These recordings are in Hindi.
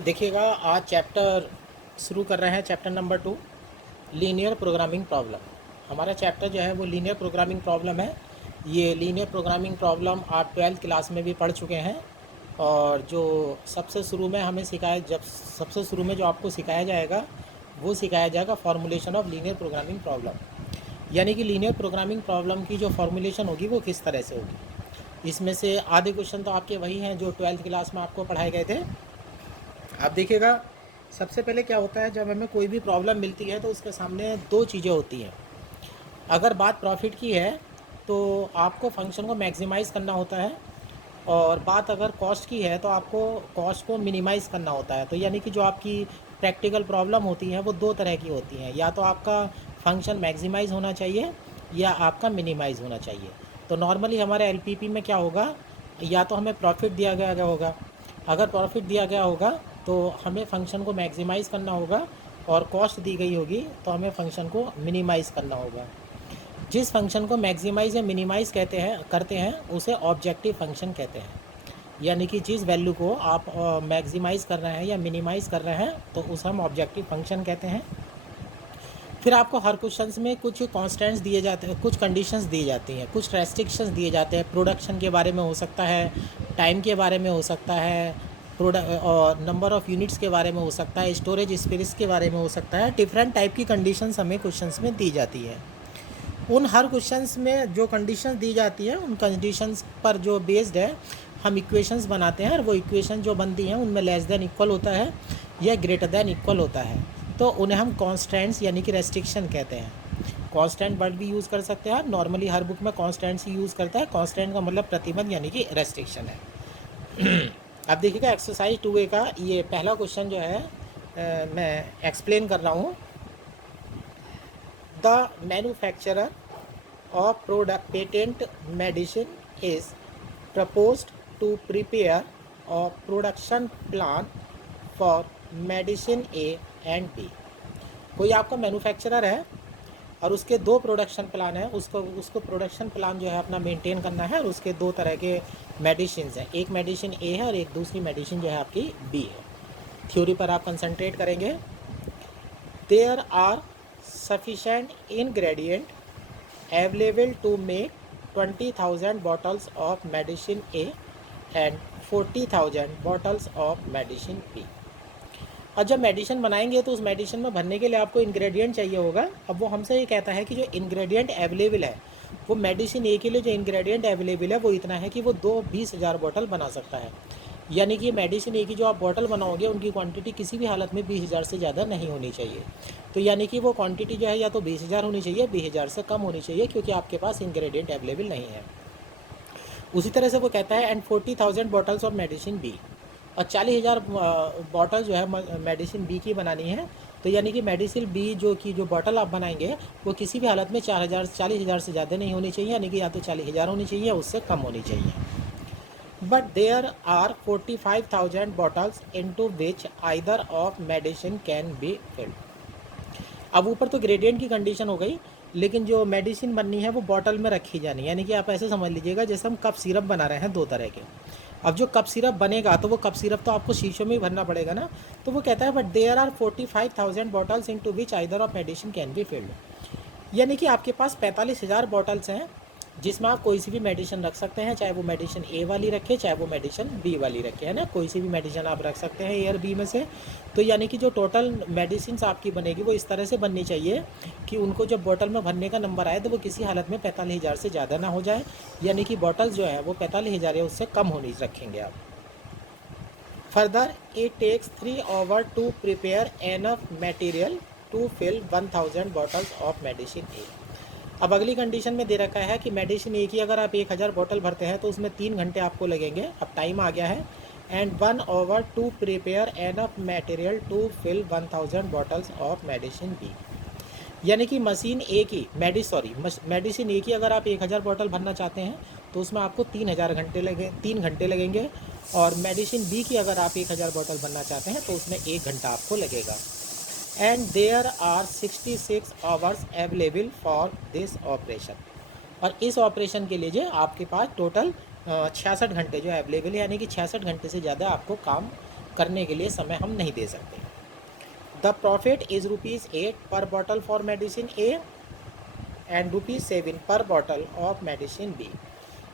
देखिएगा, आज चैप्टर शुरू कर रहे हैं, chapter number 2, linear programming problem. हमारा चैप्टर जो है वो लीनियर प्रोग्रामिंग प्रॉब्लम है। ये लीनियर प्रोग्रामिंग प्रॉब्लम आप 12th क्लास में भी पढ़ चुके हैं। और जो सबसे शुरू में हमें सबसे शुरू में जो आपको सिखाया जाएगा वो सिखाया जाएगा formulation of linear programming problem. यानी कि लीनियर प्रोग्रामिंग प्रॉब्लम की जो फॉर्मूलेशन होगी वो किस तरह से होगी। इसमें से आधे क्वेश्चन तो आपके वही हैं जो 12th क्लास में आपको पढ़ाए गए थे। आप देखिएगा, सबसे पहले क्या होता है, जब हमें कोई भी प्रॉब्लम मिलती है तो उसके सामने दो चीज़ें होती हैं। अगर बात प्रॉफिट की है तो आपको फंक्शन को मैक्सिमाइज़ करना होता है, और बात अगर कॉस्ट की है तो आपको कॉस्ट को मिनिमाइज़ करना होता है। तो यानी कि जो आपकी प्रैक्टिकल प्रॉब्लम होती हैं वो दो तरह की होती हैं, या तो आपका फंक्शन मैक्सिमाइज़ होना चाहिए या आपका मिनिमाइज़ होना चाहिए। तो नॉर्मली हमारे एलपीपी में क्या होगा, या तो हमें प्रॉफिट दिया गया होगा। अगर प्रॉफिट दिया गया होगा तो हमें फ़ंक्शन को मैक्सिमाइज़ करना होगा, और कॉस्ट दी गई होगी तो हमें फ़ंक्शन को मिनिमाइज़ करना होगा। जिस फंक्शन को मैक्सिमाइज़ या मिनिमाइज़ करते हैं उसे ऑब्जेक्टिव फंक्शन कहते हैं। यानी कि जिस वैल्यू को आप मैक्सिमाइज़ कर रहे हैं या मिनिमाइज़ कर रहे हैं तो उसे हम ऑब्जेक्टिव फंक्शन कहते हैं। फिर आपको हर क्वेश्चंस में कुछ कॉन्स्टेंट्स दिए जाते हैं, कुछ कंडीशंस दी जाती हैं, कुछ रेस्ट्रिक्शंस दिए जाते हैं। प्रोडक्शन के बारे में हो सकता है, टाइम के बारे में हो सकता है, और नंबर ऑफ़ यूनिट्स के बारे में हो सकता है, स्टोरेज स्पेस के बारे में हो सकता है। डिफरेंट टाइप की कंडीशंस हमें क्वेश्चंस में दी जाती है। उन हर क्वेश्चंस में जो कंडीशंस दी जाती हैं उन कंडीशंस पर जो बेस्ड है हम इक्वेशंस बनाते हैं, और वो इक्वेशन जो बनती हैं उनमें लेस देन इक्वल होता है या ग्रेटर देन इक्वल होता है, तो उन्हें हम कॉन्स्टेंट्स यानी कि रेस्ट्रिक्शन कहते हैं। कांस्टेंट वर्ड भी यूज़ कर सकते हैं आप, नॉर्मली हर बुक में कांस्टेंट्स ही यूज़ करता है। कांस्टेंट का मतलब प्रतिबंध यानी कि रेस्ट्रिक्शन है। अब देखिएगा, एक्सरसाइज 2A का ये पहला क्वेश्चन जो है मैं एक्सप्लेन कर रहा हूँ। The manufacturer of product patent medicine is proposed to prepare a production plan for medicine A and B। कोई आपका मैन्युफैक्चरर है और उसके दो प्रोडक्शन प्लान है, उसको प्रोडक्शन प्लान जो है अपना मेंटेन करना है, और उसके दो तरह के मेडिसिन हैं। एक मेडिसिन ए है और एक दूसरी मेडिसिन जो है आपकी बी है। थ्योरी पर आप कंसंट्रेट करेंगे। There are sufficient ingredient available to make 20,000 bottles of medicine A and 40,000 bottles of medicine B। और जब मेडिसिन बनाएंगे तो उस मेडिसिन में भरने के लिए आपको इंग्रेडिएंट चाहिए होगा। अब वो हमसे ये कहता है कि जो इंग्रेडिएंट अवेलेबल है, वो मेडिसिन ए के लिए जो इंग्रेडिएंट अवेलेबल है वो इतना है कि वो 20,000 बोतल बना सकता है। यानी कि मेडिसिन ए की जो आप बॉटल बनाओगे उनकी क्वांटिटी किसी भी हालत में 20,000 से ज़्यादा नहीं होनी चाहिए। तो यानी कि वो क्वांटिटी जो है या तो 20,000 होनी चाहिए, 20,000 से कम होनी चाहिए, क्योंकि आपके पास इंग्रेडिएंट अवेलेबल नहीं है। उसी तरह से वो कहता है and 40,000 bottles of medicine B, और 40,000 बॉटल जो है मेडिसिन बी की बनानी है। तो यानी कि मेडिसिन बी जो बॉटल आप बनाएंगे वो किसी भी हालत में 40,000 से ज़्यादा नहीं होनी चाहिए, यानी कि या तो 40,000 होनी चाहिए या उससे कम होनी चाहिए। But there are 45,000 bottles into which either of medicine can be filled. अब ऊपर तो ग्रेडियंट की कंडीशन हो गई, लेकिन जो मेडिसिन बननी है वो बॉटल में रखी जानी है। यानी कि आप ऐसे समझ लीजिएगा जैसे हम कप सिरप बना रहे हैं दो तरह के। अब जो कप सिरप बनेगा तो वो कप सिरप तो आपको शीशों में ही भरना पड़ेगा ना। तो वो कहता है but there are 45,000 bottles into which either of medicine can be filled. यानी कि आपके पास 45,000 बॉटल्स हैं जिसमें आप कोई सी भी मेडिसिन रख सकते हैं, चाहे वो मेडिसिन ए वाली रखे चाहे वो मेडिसिन बी वाली रखे, है ना। कोई सी भी मेडिसिन आप रख सकते हैं ए और बी में से। तो यानी कि जो टोटल मेडिसिन आपकी बनेगी वो इस तरह से बननी चाहिए कि उनको जब बोतल में भरने का नंबर आए तो वो किसी हालत में 45,000 से ज़्यादा ना हो जाए। यानी कि बॉटल्स जो है वो 45,000 या उससे कम होनी रखेंगे आप। Further it takes 3 hour to prepare enough material to fill 1,000 bottles of medicine A. अब अगली कंडीशन में दे रखा है कि मेडिसिन ए की अगर आप 1,000 बोतल भरते हैं तो उसमें 3 घंटे आपको लगेंगे। अब टाइम आ गया है। And 1 hour to prepare enough material to fill 1,000 bottles of medicine B. यानी कि मेडिसिन ए की अगर आप 1,000 बोतल भरना चाहते हैं तो उसमें आपको 3 घंटे लगेंगे, और मेडिसिन बी की अगर आप 1,000 बोतल भरना चाहते हैं तो उसमें 1 घंटा आपको लगेगा। And there are 66 hours available for this operation. और इस ऑपरेशन के लिए जो आपके पास टोटल 66 घंटे जो अवेलेबल है, यानी कि 66 घंटे से ज़्यादा आपको काम करने के लिए समय हम नहीं दे सकते। The profit is ₹8 per bottle for medicine A and ₹7 पर बॉटल ऑफ मेडिसिन बी।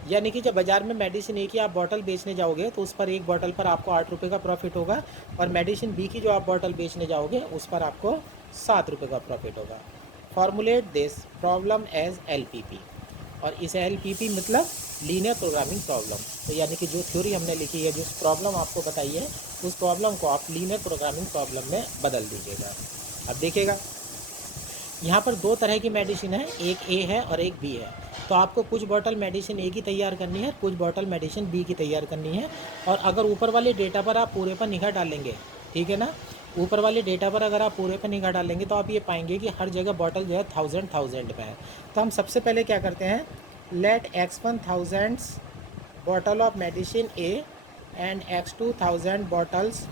यानी कि जब बाज़ार में मेडिसिन ए की आप बॉटल बेचने जाओगे तो उस पर एक बॉटल पर आपको ₹8 का प्रॉफिट होगा, और मेडिसिन बी की जो आप बॉटल बेचने जाओगे उस पर आपको ₹7 का प्रॉफिट होगा। Formulate this problem as LPP, और इसे LPP मतलब लीनियर प्रोग्रामिंग प्रॉब्लम। तो यानी कि जो थ्योरी हमने लिखी है, जो प्रॉब्लम आपको बताई है, उस प्रॉब्लम को आप लीनियर प्रोग्रामिंग प्रॉब्लम में बदल दीजिएगा। अब देखिएगा, यहाँ पर दो तरह की मेडिसिन है, एक ए है और एक बी है। तो आपको कुछ बॉटल मेडिसिन ए की तैयार करनी है, कुछ बॉटल मेडिसिन बी की तैयार करनी है। और अगर ऊपर वाले डेटा पर आप पूरे पर निगाह डालेंगे, ठीक है ना, ऊपर वाले डेटा पर अगर आप पूरे पर निगाह डालेंगे तो आप ये पाएंगे कि हर जगह बॉटल जो है 1000 पे है। तो हम सबसे पहले क्या करते हैं, let X1 1000 bottle of medicine A and X2 1000 bottles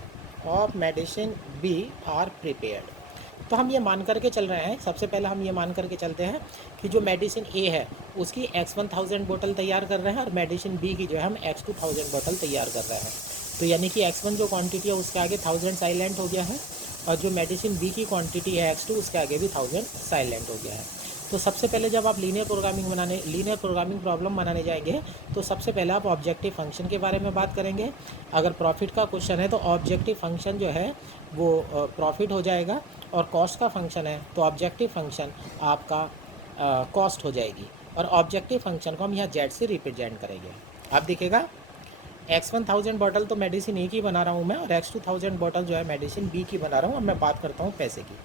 of medicine B are prepared. तो हम ये मान करके चल रहे हैं, सबसे पहले हम ये मान करके चलते हैं कि जो मेडिसिन ए है उसकी X1 1000 बोतल तैयार कर रहे हैं, और मेडिसिन बी की जो है हम X2 1000 बोतल तैयार कर रहे हैं। तो यानी कि X1 जो क्वांटिटी है उसके आगे 1000 साइलेंट हो गया है, और जो मेडिसिन बी की क्वांटिटी है X2 उसके आगे भी 1000 साइलेंट हो गया है। तो सबसे पहले जब आप लीनियर प्रोग्रामिंग प्रॉब्लम बनाने जाएंगे तो सबसे पहले आप ऑब्जेक्टिव फंक्शन के बारे में बात करेंगे। अगर प्रॉफिट का क्वेश्चन है तो ऑब्जेक्टिव फंक्शन जो है वो प्रॉफिट हो जाएगा, और कॉस्ट का फंक्शन है तो ऑब्जेक्टिव फंक्शन आपका कॉस्ट हो जाएगी, और ऑब्जेक्टिव फंक्शन को हम यहाँ जेड से रिप्रेजेंट करेंगे। आप देखिएगा, X1 1000 बॉटल तो मेडिसिन ए की बना रहा हूँ मैं, और X2 1000 बॉटल जो है मेडिसिन बी की बना रहा हूँ। अब मैं बात करता हूँ पैसे की।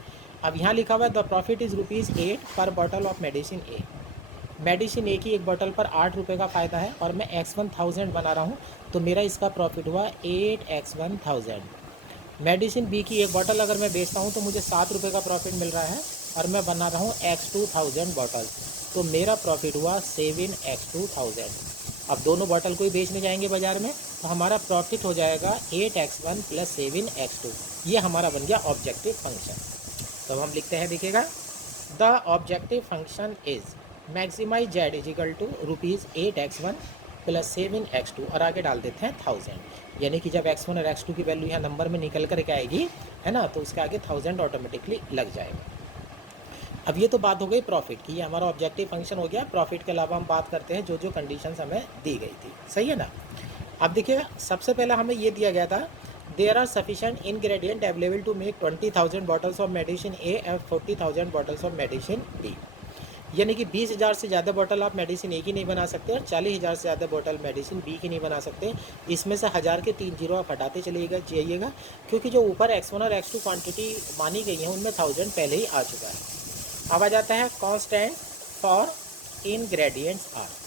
अब यहाँ लिखा हुआ है the profit is ₹8 per bottle of medicine A. Medicine A की एक बॉटल पर ₹8 का फ़ायदा है, और मैं X1 1000 बना रहा हूँ, तो मेरा इसका प्रॉफिट हुआ 8x1 1000। मेडिसिन बी की एक बॉटल अगर मैं बेचता हूँ तो मुझे ₹7 का प्रॉफिट मिल रहा है, और मैं बना रहा हूँ X2 1000 बॉटल, तो मेरा प्रॉफिट हुआ 7x2 1000। अब दोनों बॉटल को ही बेचने जाएंगे बाज़ार में, तो हमारा प्रॉफिट हो जाएगा 8x1 + 7x2। ये हमारा बन गया ऑब्जेक्टिव फंक्शन। तो अब हम लिखते हैं, देखिएगा, the objective function is maximize Z is equal to ₹8x1 + 7x2, और आगे डाल देते हैं 1000। यानी कि जब X1 और X2 की वैल्यू यहाँ नंबर में निकल कर के आएगी, है ना, तो उसके आगे 1000 ऑटोमेटिकली लग जाएगा। अब ये तो बात हो गई प्रॉफिट की, ये हमारा ऑब्जेक्टिव फंक्शन हो गया। प्रॉफिट के अलावा हम बात करते हैं जो जो कंडीशन हमें दी गई थी, सही है ना। अब देखिएगा, सबसे पहला हमें ये दिया गया था, there are sufficient ingredient available to make 20,000 bottles of medicine A and 40,000 bottles of medicine B. यानी कि 20,000 से ज़्यादा बोतल आप मेडिसिन ए की नहीं बना सकते, और 40,000 से ज़्यादा बोतल मेडिसिन बी की नहीं बना सकते। इसमें से 1000 के 3 जीरो आप हटाते जाइएगा, क्योंकि जो ऊपर X1 और X2 क्वांटिटी मानी गई है उनमें 1000 पहले ही आ चुका है। अब आ जाता है कांस्टेंट फॉर इनग्रेडिएंट्स आर।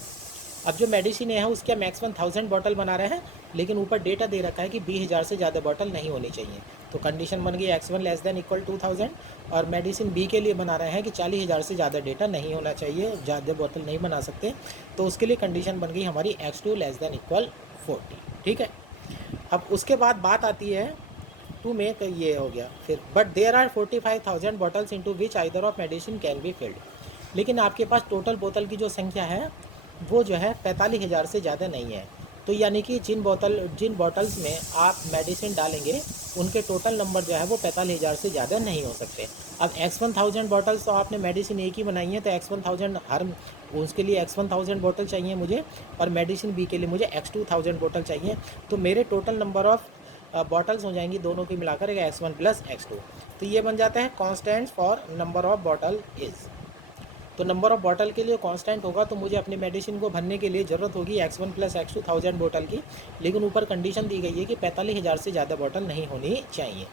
अब जो मेडिसिन है उसके हम X1 1000 बॉटल बना रहे हैं, लेकिन ऊपर डेटा दे रखा है कि 20,000 से ज़्यादा बॉटल नहीं होनी चाहिए। तो कंडीशन बन गई X1 <= 2000, और मेडिसिन बी के लिए बना रहे हैं कि 40,000 से ज़्यादा डेटा नहीं होना चाहिए, ज़्यादा बोतल नहीं बना सकते। तो उसके लिए कंडीशन बन गई हमारी X2 <= 40। ठीक है। अब उसके बाद बात आती है टू मेक, ये हो गया फिर, but there are 45,000 bottles into which either of medicine can be filled. लेकिन आपके पास टोटल बोतल की जो संख्या है वो जो है 45,000 से ज़्यादा नहीं है। तो यानी कि जिन बॉटल्स में आप मेडिसिन डालेंगे उनके टोटल नंबर जो है वो 45,000 से ज़्यादा नहीं हो सकते। अब X1 1000 बॉटल्स तो आपने मेडिसिन ए की बनाई है, तो X1 1000 उसके लिए X1 1000 बॉटल चाहिए मुझे, और मेडिसिन बी के लिए मुझे X2 1000 बॉटल चाहिए। तो मेरे टोटल नंबर ऑफ बॉटल्स हो जाएंगी दोनों की मिलाकर X1 + X2। तो ये बन जाता है constant for number of bottle is. तो नंबर ऑफ बॉटल के लिए कांस्टेंट होगा, तो मुझे अपने मेडिसिन को भरने के लिए ज़रूरत होगी X1 + X2 1000 बॉटल की, लेकिन ऊपर कंडीशन दी गई है कि 45,000 से ज़्यादा बॉटल नहीं होनी चाहिए।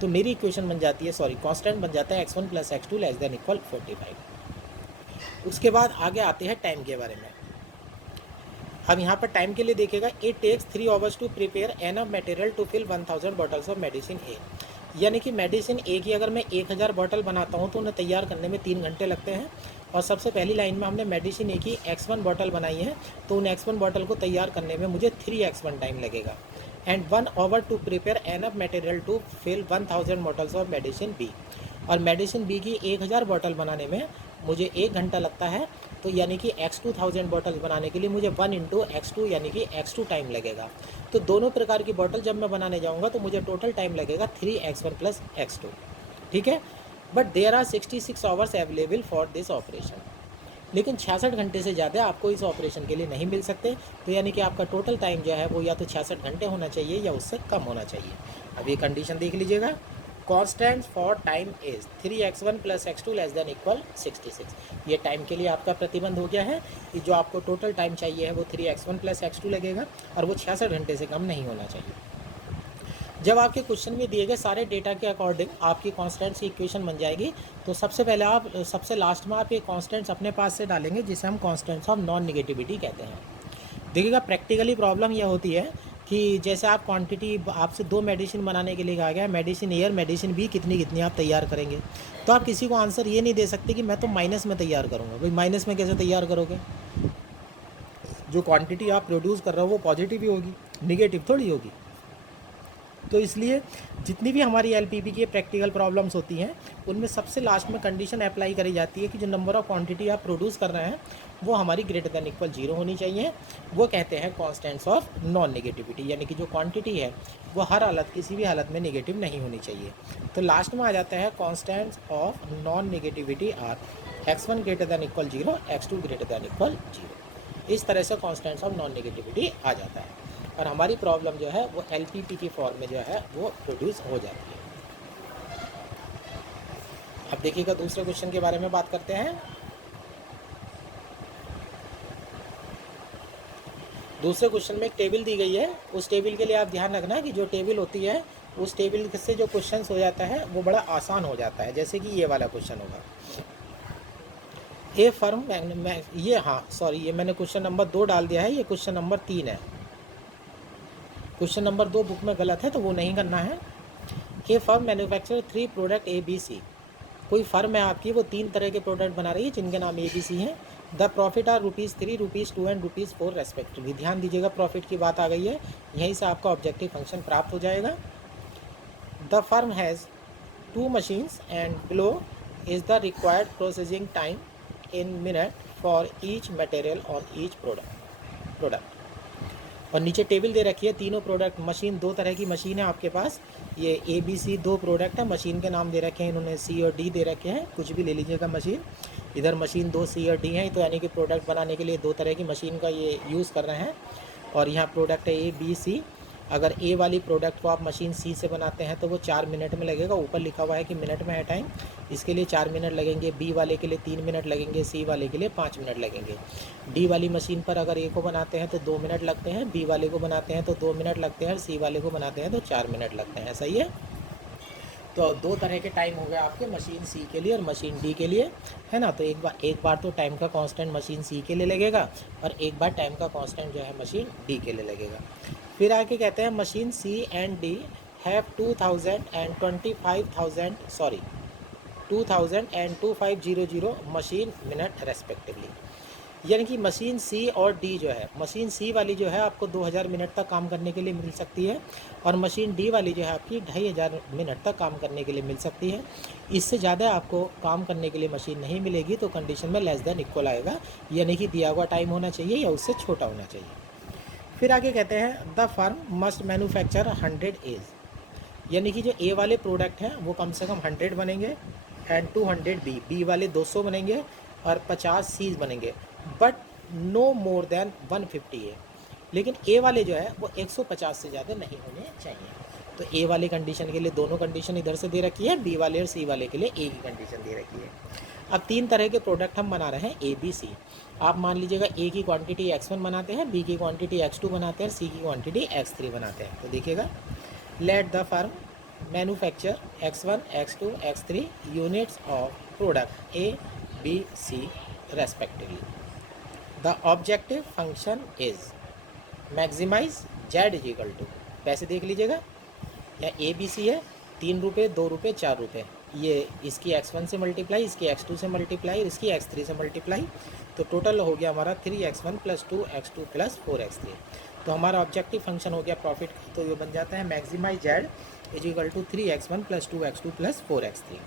तो मेरी इक्वेशन बन जाती है, कांस्टेंट बन जाता है X1 + X2 <= 45। उसके बाद आगे आते हैं टाइम के बारे में। अब यहाँ पर टाइम के लिए देखिएगा, it takes 3 hours to prepare enough material to fill 1000 bottles of medicine A. यानी कि मेडिसिन ए की अगर मैं 1000 बॉटल बनाता हूँ तो उन्हें तैयार करने में 3 घंटे लगते हैं। और सबसे पहली लाइन में हमने मेडिसिन ए की X1 बॉटल बनाई है, तो उन X1 बॉटल को तैयार करने में मुझे 3x1 टाइम लगेगा। And 1 hour to prepare enough material to fill 1000 bottles of medicine B. और मेडिसिन बी की 1000 बॉटल बनाने में मुझे 1 घंटा लगता है, तो यानी कि x2 1000 बॉटल्स बनाने के लिए मुझे 1 इंटू x2 यानी कि x2 टाइम लगेगा। तो दोनों प्रकार की बॉटल जब मैं बनाने जाऊँगा तो मुझे टोटल टाइम लगेगा 3x1 प्लस x2, ठीक है। But there are 66 hours available for this operation, लेकिन 66 घंटे से ज़्यादा आपको इस ऑपरेशन के लिए नहीं मिल सकते। तो यानी कि आपका टोटल टाइम जो है वो या तो 66 घंटे होना चाहिए या उससे कम होना चाहिए। अब ये कंडीशन देख लीजिएगा, constant for time is 3x1 plus x2 less than equal 66। ये टाइम के लिए आपका प्रतिबंध हो गया है कि जो आपको टोटल टाइम चाहिए है वो 3x1 प्लस x2 लगेगा और वो 66 घंटे से कम नहीं होना चाहिए। जब आपके क्वेश्चन में दिए गए सारे डेटा के अकॉर्डिंग आपकी कॉन्स्टेंट्स की इक्वेशन बन जाएगी, तो सबसे पहले आप सबसे लास्ट में आप ये कॉन्स्टेंट्स अपने पास से डालेंगे, जिसे हम कॉन्स्टेंट्स ऑफ नॉन निगेटिविटी कहते हैं। देखिएगा, प्रैक्टिकली प्रॉब्लम यह होती है कि जैसे आप क्वांटिटी, आपसे 2 मेडिसिन बनाने के लिए कहा गया, मेडिसिन ए और मेडिसिन बी कितनी कितनी आप तैयार करेंगे, तो आप किसी को आंसर ये नहीं दे सकते कि मैं तो माइनस में तैयार करूँगा। भाई माइनस में कैसे तैयार करोगे? जो क्वांटिटी आप प्रोड्यूस कर रहे हो वो पॉजिटिव ही होगी, निगेटिव थोड़ी होगी। तो इसलिए जितनी भी हमारी एलपीपी की प्रैक्टिकल प्रॉब्लम्स होती हैं, उनमें सबसे लास्ट में कंडीशन अप्लाई करी जाती है कि जो नंबर ऑफ क्वांटिटी आप प्रोड्यूस कर रहे हैं वो हमारी ग्रेटर देन इक्वल 0 होनी चाहिए। वो कहते हैं कॉन्स्टेंट्स ऑफ नॉन नेगेटिविटी, यानी कि जो क्वांटिटी है वो हर हालत, किसी भी हालत में नेगेटिव नहीं होनी चाहिए। तो लास्ट में आ जाता है constants of non negativity are x1 greater than equal 0, x2 greater than equal 0। इस तरह से कॉन्स्टेंट्स ऑफ नॉन नेगेटिविटी आ जाता है और हमारी प्रॉब्लम जो है वो एलपीपी की फॉर्म में जो है वो प्रोड्यूस हो जाती है। अब देखिएगा, दूसरे क्वेश्चन के बारे में बात करते हैं। दूसरे क्वेश्चन में एक टेबल दी गई है, उस टेबल के लिए आप ध्यान रखना कि जो टेबल होती है उस टेबल से जो क्वेश्चन हो जाता है वो बड़ा आसान हो जाता है। जैसे कि ये वाला क्वेश्चन होगा, ए फर्म, ये ये मैंने क्वेश्चन नंबर 2 डाल दिया है, ये क्वेश्चन नंबर 3 है। क्वेश्चन नंबर 2 बुक में गलत है तो वो नहीं करना है। ए फर्म मैन्युफैक्चर 3 प्रोडक्ट ABC। कोई फर्म है आपकी, वो 3 तरह के प्रोडक्ट बना रही है जिनके नाम ABC हैं। The profit are ₹3, ₹2 and ₹4 respectively. ध्यान दीजिएगा, प्रॉफिट की बात आ गई है, यहीं से आपका ऑब्जेक्टिव फंक्शन प्राप्त हो जाएगा। The firm has 2 machines and below is the required processing time in minute for each material on each product. और नीचे टेबल दे रखी है, तीनों प्रोडक्ट, मशीन 2 तरह की मशीन है आपके पास। ये ABC 2 प्रोडक्ट है, मशीन के नाम दे रखे हैं इन्होंने C और D दे रखे हैं, कुछ भी ले लीजिएगा मशीन। इधर मशीन 2 C और D हैं, तो यानी कि प्रोडक्ट बनाने के लिए 2 तरह की मशीन का ये यूज़ कर रहे हैं। और यहाँ प्रोडक्ट है ABC। अगर ए वाली प्रोडक्ट को आप मशीन C से बनाते हैं तो वो 4 मिनट में लगेगा, ऊपर लिखा हुआ है कि मिनट में है टाइम, इसके लिए 4 मिनट लगेंगे। B वाले के लिए 3 मिनट लगेंगे, C वाले के लिए 5 मिनट लगेंगे। D वाली मशीन पर अगर A को बनाते हैं तो 2 मिनट लगते हैं, B वाले को बनाते हैं तो 2 मिनट लगते हैं, और C वाले को बनाते हैं तो 4 मिनट लगते हैं। सही है। तो 2 तरह के टाइम हो गए आपके, मशीन C के लिए और मशीन D के लिए, है ना। तो एक बार तो टाइम का कांस्टेंट मशीन C के लिए लगेगा और एक बार टाइम का कांस्टेंट जो है मशीन D के लिए लगेगा। फिर आके कहते हैं machine C and D have 2000 and 2500 machine minute respectively. यानी कि मशीन C और D जो है, मशीन C वाली जो है आपको 2000 मिनट तक काम करने के लिए मिल सकती है, और मशीन D वाली जो है आपकी 2500 मिनट तक काम करने के लिए मिल सकती है। इससे ज़्यादा आपको काम करने के लिए मशीन नहीं मिलेगी, तो कंडीशन में लेस देन इक्वल आएगा, यानी कि दिया हुआ टाइम होना चाहिए या उससे छोटा होना चाहिए। फिर आगे कहते हैं the firm must manufacture 100 A's, यानी कि जो ए वाले प्रोडक्ट हैं वो कम से कम 100 बनेंगे, एंड 200 बी वाले 200 बनेंगे और 50 सी बनेंगे, बट नो मोर देन 150 ए। लेकिन ए वाले जो है वो 150 से ज़्यादा नहीं होने चाहिए। तो ए वाली कंडीशन के लिए दोनों कंडीशन इधर से दे रखी है, बी वाले और सी वाले के लिए ए की कंडीशन दे रखी है। अब 3 तरह के प्रोडक्ट हम बना रहे हैं ABC। आप मान लीजिएगा ए की क्वांटिटी x1 बनाते हैं, बी की क्वांटिटी x2 बनाते हैं, सी की क्वांटिटी x3 बनाते हैं। तो देखिएगा, let the firm manufacture x1, x2, x3 units of product A, B, C respectively. The objective function is maximize Z is equal to, पैसे देख लीजिएगा, या ABC है, 3 रुपये, 2 रुपये, 4 रुपये, ये इसकी x1 से मल्टीप्लाई, इसकी x2 से मल्टीप्लाई, इसकी x3 से मल्टीप्लाई, तो टोटल हो गया हमारा 3x1 + 2x2 + 4x3। तो हमारा ऑब्जेक्टिव फंक्शन हो गया प्रॉफिट, तो ये बन जाता है maximize Z is equal to 3x1 + 2x2 + 4x3।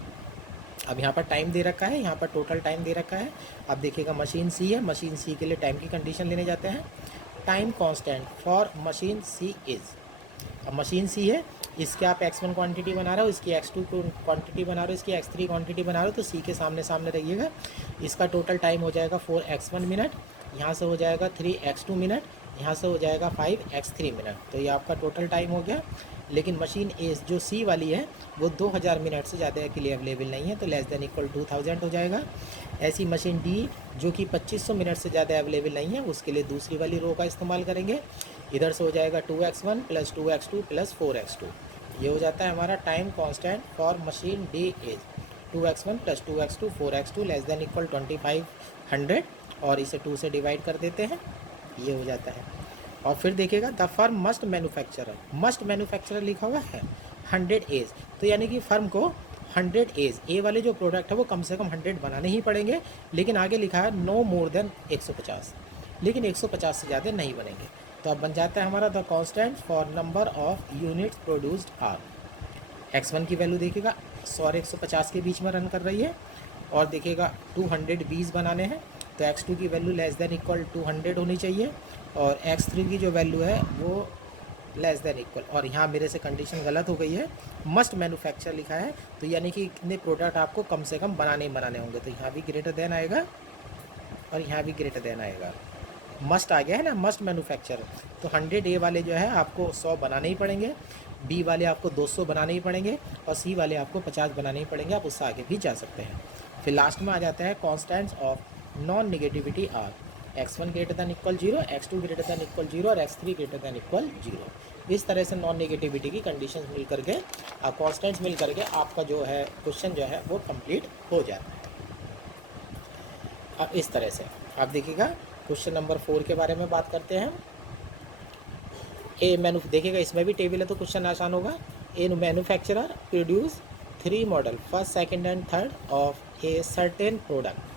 अब यहाँ पर टाइम दे रखा है, यहाँ पर टोटल टाइम दे रखा है। अब देखिएगा मशीन सी है, मशीन सी के लिए टाइम की कंडीशन लेने जाते हैं। Time constant for machine C is, अब मशीन सी है, इसके आप x1 क्वांटिटी बना रहे हो, इसकी x2 क्वांटिटी बना रहे हो, इसकी x3 क्वांटिटी बना रहे हो, तो सी के सामने सामने रहिएगा। इसका टोटल टाइम हो जाएगा 4x1 मिनट, यहाँ से हो जाएगा 3x2 मिनट, यहाँ से हो जाएगा 5x3 मिनट। तो ये आपका टोटल टाइम हो गया। लेकिन मशीन ए जो सी वाली है वो 2000 मिनट से ज़्यादा के लिए अवेलेबल नहीं है, तो लेस देन इक्वल 2000 हो जाएगा। ऐसी मशीन डी जो कि 2500 मिनट से ज़्यादा अवेलेबल नहीं है, उसके लिए दूसरी वाली रो का इस्तेमाल करेंगे। इधर से हो जाएगा 2x1 + 2x2 + 4x2। ये हो जाता है हमारा time constant for machine D is 2x1 + 2x2 4x2 less than equal 2500, और इसे 2 से डिवाइड कर देते हैं, ये हो जाता है। और फिर देखिएगा द फर्म मस्ट मैन्युफैक्चरर लिखा हुआ है 100 एज, तो यानी कि फर्म को 100 एज ए वाले जो प्रोडक्ट है वो कम से कम 100 बनाने ही पड़ेंगे। लेकिन आगे लिखा है नो मोर देन 150, लेकिन 150 से ज़्यादा नहीं बनेंगे। तो अब बन जाता है हमारा the constant for number of units produced are. x1 की वैल्यू देखिएगा 100 और 150 के बीच में रन कर रही है, और देखिएगा 200 बीज बनाने हैं, तो x2 की वैल्यू लेस देन इक्वल 200 होनी चाहिए, और x3 की जो वैल्यू है वो लेस देन इक्वल, और यहाँ मेरे से कंडीशन गलत हो गई है, मस्ट मैन्युफैक्चर लिखा है, तो यानी कि कितने प्रोडक्ट आपको कम से कम बनाने ही बनाने होंगे। तो यहाँ भी ग्रेटर देन आएगा और यहाँ भी ग्रेटर देन आएगा, मस्ट आ गया है ना, मस्ट मैन्युफैक्चर। तो 100 ए वाले जो है आपको 100 बनाने ही पड़ेंगे, बी वाले आपको 200 बनाने ही पड़ेंगे, और सी वाले आपको 50 बनाने ही पड़ेंगे। आप उससे आगे भी जा सकते हैं। फिर लास्ट में आ जाता है constants of non negativity are, x1 greater than equal 0, x2 greater than equal 0 और x3 ग्रेटर दैन इक्वल 0। इस तरह से नॉन नेगेटिविटी की कंडीशन मिल करके, कॉन्स्टेंट्स मिल करके आपका जो है क्वेश्चन जो है वो कंप्लीट हो जाता है। अब इस तरह से आप देखिएगा क्वेश्चन नंबर 4 के बारे में बात करते हैं। देखिएगा इसमें भी टेबल है तो क्वेश्चन आसान होगा। A manufacturer produce 3 model first second and third of a certain product.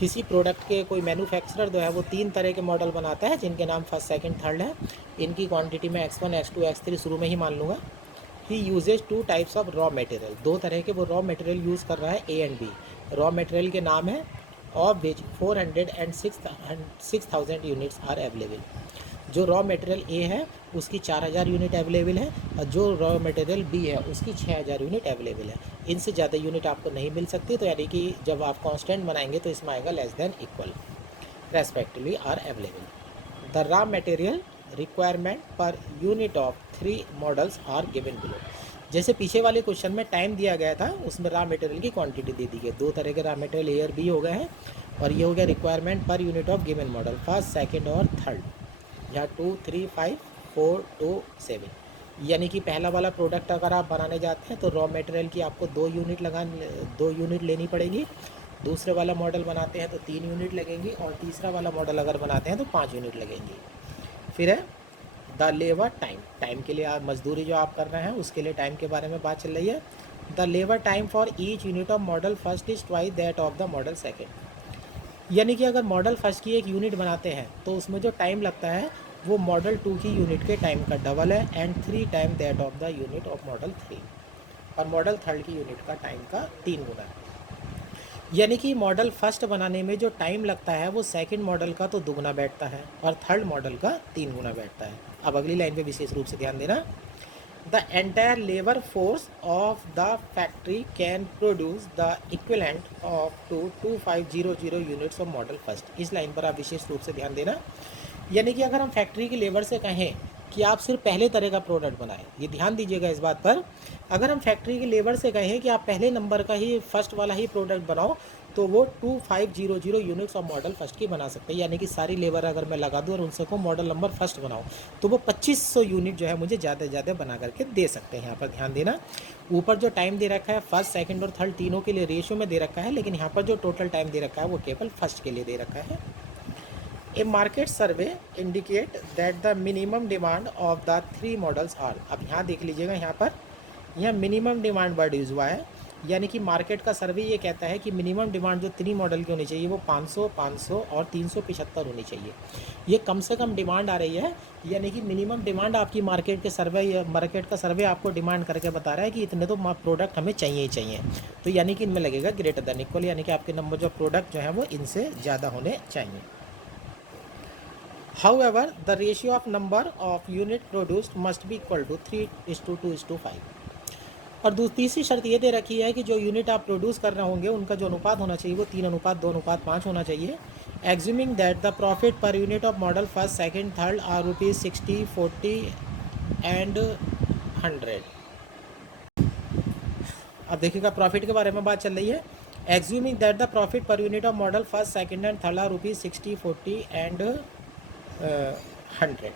किसी प्रोडक्ट के कोई मैन्युफैक्चरर जो है वो 3 तरह के मॉडल बनाता है, जिनके नाम फर्स्ट सेकंड थर्ड है। इनकी क्वांटिटी में x1 x2 x3 शुरू में ही मान लूँगा। He uses 2 types of raw material, 2 तरह के वो रॉ मटेरियल यूज़ कर रहा है, A and B. Raw material के नाम है of which 400 and 6000 units are available. जो रॉ मटेरियल ए है उसकी 4000 यूनिट अवेलेबल है, और जो रॉ मटेरियल बी है उसकी 6000 यूनिट अवेलेबल है। इनसे ज़्यादा यूनिट आपको नहीं मिल सकती, तो यानी कि जब आप कांस्टेंट बनाएंगे तो इसमें आएगा less than equal respectively are available. The raw material requirement per unit of 3 models are given below. जैसे पीछे वाले क्वेश्चन में टाइम दिया गया था, उसमें रॉ मटेरियल की क्वांटिटी दे दी गई। 2 तरह के रॉ मटेरियल ए और बी हो गए हैं, और ये हो गया requirement per unit of given model first second और थर्ड। यहाँ 2 3 5 4 2 7, यानी कि पहला वाला प्रोडक्ट अगर आप बनाने जाते हैं तो रॉ मटेरियल की आपको 2 यूनिट लेनी पड़ेगी। दूसरे वाला मॉडल बनाते हैं तो 3 यूनिट लगेंगी, और तीसरा वाला मॉडल अगर बनाते हैं तो 5 यूनिट लगेंगी। फिर है द लेबर टाइम, टाइम के लिए आप मजदूरी जो आप कर रहे हैं उसके लिए टाइम के बारे में बात चल रही है। The labour time for each unit of model first is twice that of the model second. यानी कि अगर मॉडल फर्स्ट की एक यूनिट बनाते हैं तो उसमें जो टाइम लगता है वो मॉडल 2 की यूनिट के टाइम का डबल है, and 3 time that of the unit of model 3, और मॉडल थर्ड की यूनिट का टाइम का 3 गुना है। यानी कि मॉडल फर्स्ट बनाने में जो टाइम लगता है वो सेकंड मॉडल का तो दुगना बैठता है, और थर्ड मॉडल का 3 गुना बैठता है। अब अगली लाइन पे विशेष रूप से ध्यान देना। The entire labour force of the factory can produce the equivalent of 2500 units of model first. इस लाइन पर आप विशेष रूप से ध्यान देना। यानी कि अगर हम फैक्ट्री की लेबर से कहें कि आप सिर्फ पहले तरह का प्रोडक्ट बनाएं, ये ध्यान दीजिएगा इस बात पर। अगर हम फैक्ट्री की लेबर से कहें कि आप पहले नंबर का ही फर्स्ट वाला ही प्रोडक्ट बनाओ, तो वो 2500 यूनिट्स ऑफ मॉडल फर्स्ट की बना सकते हैं। यानी कि सारी लेबर अगर मैं लगा दूँ और उनसे को मॉडल नंबर फर्स्ट बनाओ, तो वो 2500 यूनिट जो है मुझे ज़्यादा से ज़्यादा बना करके दे सकते हैं। यहाँ पर ध्यान देना, ऊपर जो टाइम दे रखा है फर्स्ट सेकंड और थर्ड तीनों के लिए रेशियो में दे रखा है, लेकिन यहाँ पर जो टोटल टाइम दे रखा है वो केवल फर्स्ट के लिए दे रखा है। A market survey indicate that the minimum demand of the 3 models are। अब यहाँ देख लीजिएगा, यहाँ पर यह मिनिमम डिमांड वर्ड यूज हुआ है। यानी कि मार्केट का सर्वे ये कहता है कि मिनिमम डिमांड जो 3 मॉडल की होनी चाहिए वो 500, 500 और 375 होनी चाहिए। ये कम से कम डिमांड आ रही है, यानी कि मिनिमम डिमांड आपकी मार्केट का सर्वे आपको डिमांड करके बता रहा है कि इतने तो प्रोडक्ट हमें चाहिए ही चाहिए। तो यानी कि इनमें लगेगा ग्रेटर देन इक्वल, यानी कि आपके नंबर जो प्रोडक्ट जो है वो इनसे ज़्यादा होने चाहिए। However, the ratio of number of unit produced must be equal to 3:2:5। और तीसरी शर्त ये दे रखी है कि जो यूनिट आप प्रोड्यूस कर रहे होंगे उनका जो अनुपात होना चाहिए वो 3:2:5 होना चाहिए। Assuming that the profit per unit of model first, second, third are ₹60, 40 and 100। अब देखिएगा प्रॉफिट के बारे में बात चल रही है। Assuming that the profit per unit of model first, second and third are ₹60, 40 and 100।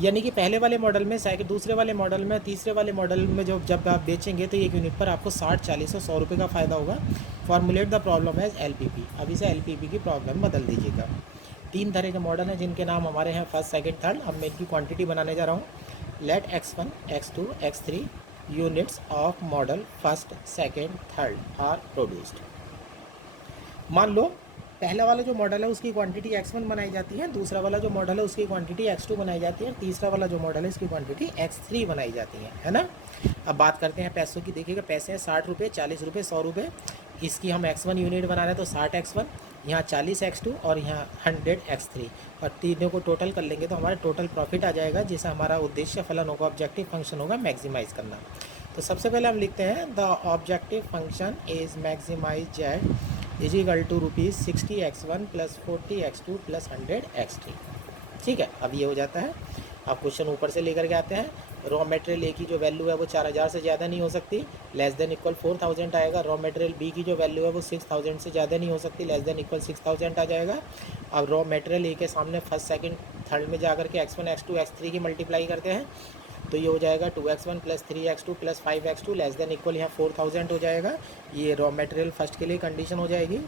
यानी कि पहले वाले मॉडल में, दूसरे वाले मॉडल में, तीसरे वाले मॉडल में जब आप बेचेंगे तो एक यूनिट पर आपको 60, 40 और 100 रुपये का फ़ायदा होगा। Formulate the problem as LPP। अब इसे LPP की प्रॉब्लम बदल दीजिएगा। 3 तरह के मॉडल हैं जिनके नाम हमारे हैं फर्स्ट, सेकंड, थर्ड। अब मैं इनकी क्वांटिटी बनाने जा रहा हूँ। Let X1, X2, X3 units of model first, second, third are produced. मान लो पहला वाला जो मॉडल है उसकी क्वांटिटी X1 बनाई जाती है, दूसरा वाला जो मॉडल है उसकी क्वांटिटी X2 बनाई जाती है, तीसरा वाला जो मॉडल है इसकी क्वांटिटी X3 बनाई जाती है ना। अब बात करते हैं पैसों की। देखिएगा पैसे हैं 60 रुपये, 40 रुपये, 100 रुपये। इसकी हम X1 यूनिट बना रहे हैं तो 60 X1, यहाँ 40 X2 और यहाँ 100 X3, और तीनों को टोटल कर लेंगे तो हमारा टोटल प्रॉफिट आ जाएगा, जिससे हमारा उद्देश्य फलन होगा, ऑब्जेक्टिव फंक्शन होगा मैक्सिमाइज़ करना। तो सबसे पहले हम लिखते हैं the objective function is maximize Z is equal to ₹60 X1 + 40 X2 + 100 X3। ठीक है, अब ये हो जाता है। अब क्वेश्चन ऊपर से लेकर के आते हैं। रॉ मटेरियल ए की जो वैल्यू है वो 4000 से ज़्यादा नहीं हो सकती, लेस देन इक्वल 4000 आएगा। रॉ मटेरियल बी की जो वैल्यू है वो 6000 से ज़्यादा नहीं हो सकती, लेस देन इक्वल 6000 आ जाएगा। अब रॉ मटेरियल ए के सामने फर्स्ट, सेकंड, थर्ड में जा करके X1, X2, X3 की मल्टीप्लाई करते हैं तो ये हो जाएगा 2X1 + 3X2 + 5X2 less than equal यहाँ 4000 हो जाएगा। ये रॉ मटेरियल फर्स्ट के लिए कंडीशन हो जाएगी।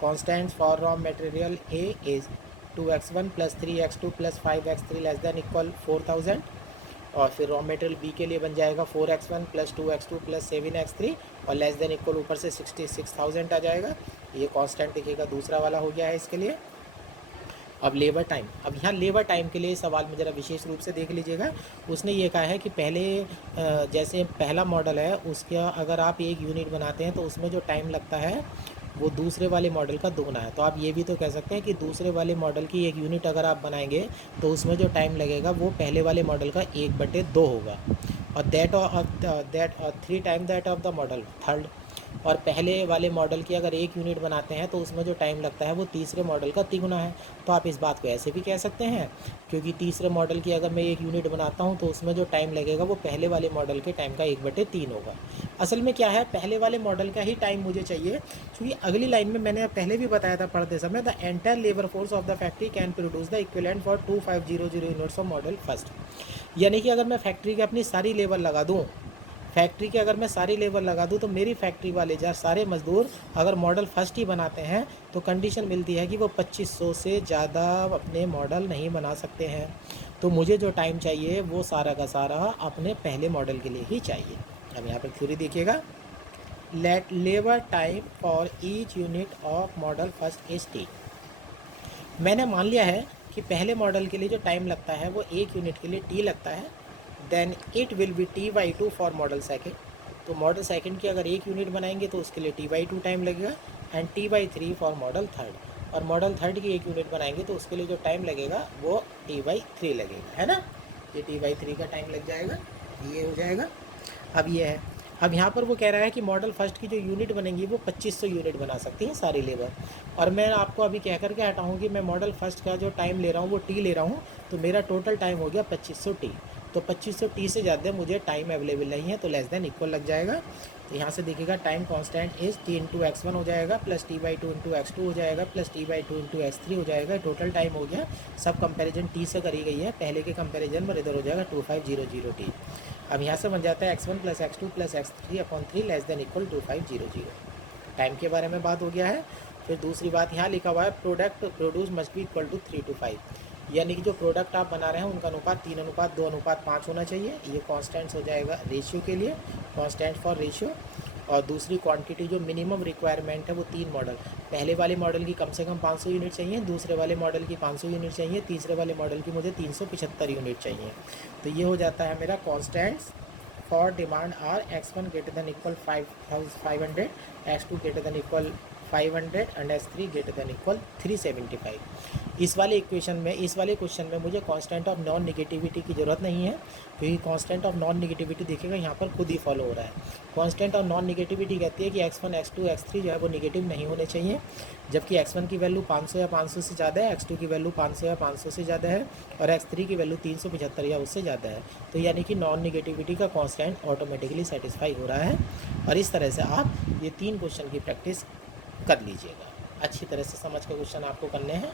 Constants for raw material A is 2X1 + 3X2 + 5X3 less than equal 4000। और फिर रॉ मटेरियल बी के लिए बन जाएगा 4X1 + 2X2 + 7X3 और लेस देन इक्वल ऊपर से 66000 आ जाएगा। ये कांस्टेंट देखिएगा दूसरा वाला हो गया है इसके लिए। अब लेबर टाइम, अब यहाँ लेबर टाइम के लिए सवाल में ज़रा विशेष रूप से देख लीजिएगा। उसने ये कहा है कि पहले जैसे पहला मॉडल है उसका अगर आप एक यूनिट बनाते हैं तो उसमें जो टाइम लगता है वो दूसरे वाले मॉडल का दोगुना है। तो आप ये भी तो कह सकते हैं कि दूसरे वाले मॉडल की एक यूनिट अगर आप बनाएंगे तो उसमें जो टाइम लगेगा वो पहले वाले मॉडल का 1/2 होगा। और that 3 time that of the model third. और पहले वाले मॉडल की अगर एक यूनिट बनाते हैं तो उसमें जो टाइम लगता है वो तीसरे मॉडल का तिगुना है। तो आप इस बात को ऐसे भी कह सकते हैं, क्योंकि तीसरे मॉडल की अगर मैं एक यूनिट बनाता हूँ तो उसमें जो टाइम लगेगा वो पहले वाले मॉडल के टाइम का 1/3 होगा। असल में क्या है, पहले वाले मॉडल का ही टाइम मुझे चाहिए, क्योंकि अगली लाइन में मैंने पहले भी बताया था पढ़ते समय, the entire labour force of the factory can produce the equivalent for 2500 units of model first. यानी कि अगर मैं फैक्ट्री की अपनी सारी लेबर लगा दूँ, फैक्ट्री के अगर मैं सारी लेबर लगा दूँ तो मेरी फैक्ट्री वाले सारे मज़दूर अगर मॉडल फर्स्ट ही बनाते हैं तो कंडीशन मिलती है कि वो 2500 से ज़्यादा अपने मॉडल नहीं बना सकते हैं। तो मुझे जो टाइम चाहिए वो सारा का सारा अपने पहले मॉडल के लिए ही चाहिए। अब यहाँ पर थ्योरी देखिएगा। Let labour time for each unit of model first is T। मैंने मान लिया है कि पहले मॉडल के लिए जो टाइम लगता है वो एक यूनिट के लिए T लगता है। Then it will be T/2 for model second. तो मॉडल सेकंड की अगर एक यूनिट बनाएंगे तो उसके लिए T/2 टाइम लगेगा, and T/3 for model third. और मॉडल थर्ड की एक यूनिट बनाएंगे तो उसके लिए जो टाइम लगेगा वो T/3 लगेगा, है ना। ये T/3 का टाइम लग जाएगा, ये हो जाएगा। अब ये है, अब यहाँ पर वो कह रहा है कि मॉडल फर्स्ट की जो यूनिट बनेंगी वो 2500 यूनिट बना सकती हैं सारी लेबर। और मैं आपको अभी कह करके हटा हूँ कि मैं मॉडल फर्स्ट का जो टाइम ले रहा हूँ वो T ले रहा हूँ, तो मेरा टोटल टाइम हो गया 2500 T। तो 2500 T से ज़्यादा मुझे टाइम अवेलेबल नहीं है, तो लेस देन इक्वल लग जाएगा। तो यहाँ से देखिएगा time constant is T × X1 हो जाएगा, प्लस T/2 × X2 हो जाएगा, प्लस T/2 × X3 हो जाएगा। टोटल टाइम हो गया, सब कंपैरिजन T से करी गई है, पहले के कंपैरिजन पर इधर हो जाएगा 2500 T। अब यहाँ से बन जाता है X1 + X2 + X3/3 less than equal 2500। Time के बारे में बात हो गया है। फिर दूसरी बात यहाँ लिखा हुआ है product produce must be equal to 3:5। यानी कि जो प्रोडक्ट आप बना रहे हैं उनका अनुपात 3:2:5 होना चाहिए। ये कॉन्स्टेंट्स हो जाएगा रेशियो के लिए, कॉन्स्टेंट फॉर रेशियो। और दूसरी क्वांटिटी जो मिनिमम रिक्वायरमेंट है वो 3 मॉडल, पहले वाले मॉडल की कम से कम 500 यूनिट चाहिए, दूसरे वाले मॉडल की 500 यूनिट चाहिए, तीसरे वाले मॉडल की मुझे 375 यूनिट चाहिए। तो ये हो जाता है मेरा constants for demand are x1 greater than equal 500, x2 greater than equal 500 and x3 greater than equal 375। इस वाले क्वेश्चन में मुझे कांस्टेंट ऑफ नॉन नेगेटिविटी की ज़रूरत नहीं है, क्योंकि कांस्टेंट ऑफ नॉन नेगेटिविटी देखिएगा यहाँ पर खुद ही फॉलो हो रहा है। कांस्टेंट ऑफ नॉन नेगेटिविटी कहती है कि x1 x2 x3 जो है वो नेगेटिव नहीं होने चाहिए, जबकि x1 की वैल्यू 500 या 500 से ज़्यादा है, x2 की वैल्यू 500 या 500 से ज़्यादा है और x3 की वैल्यू 375 या उससे ज़्यादा है। तो यानी कि नॉन नेगेटिविटी का कांस्टेंट ऑटोमेटिकली सेटिस्फाई हो रहा है। और इस तरह से आप ये 3 क्वेश्चन की प्रैक्टिस कर लीजिएगा। अच्छी तरह से समझ के क्वेश्चन आपको करने हैं।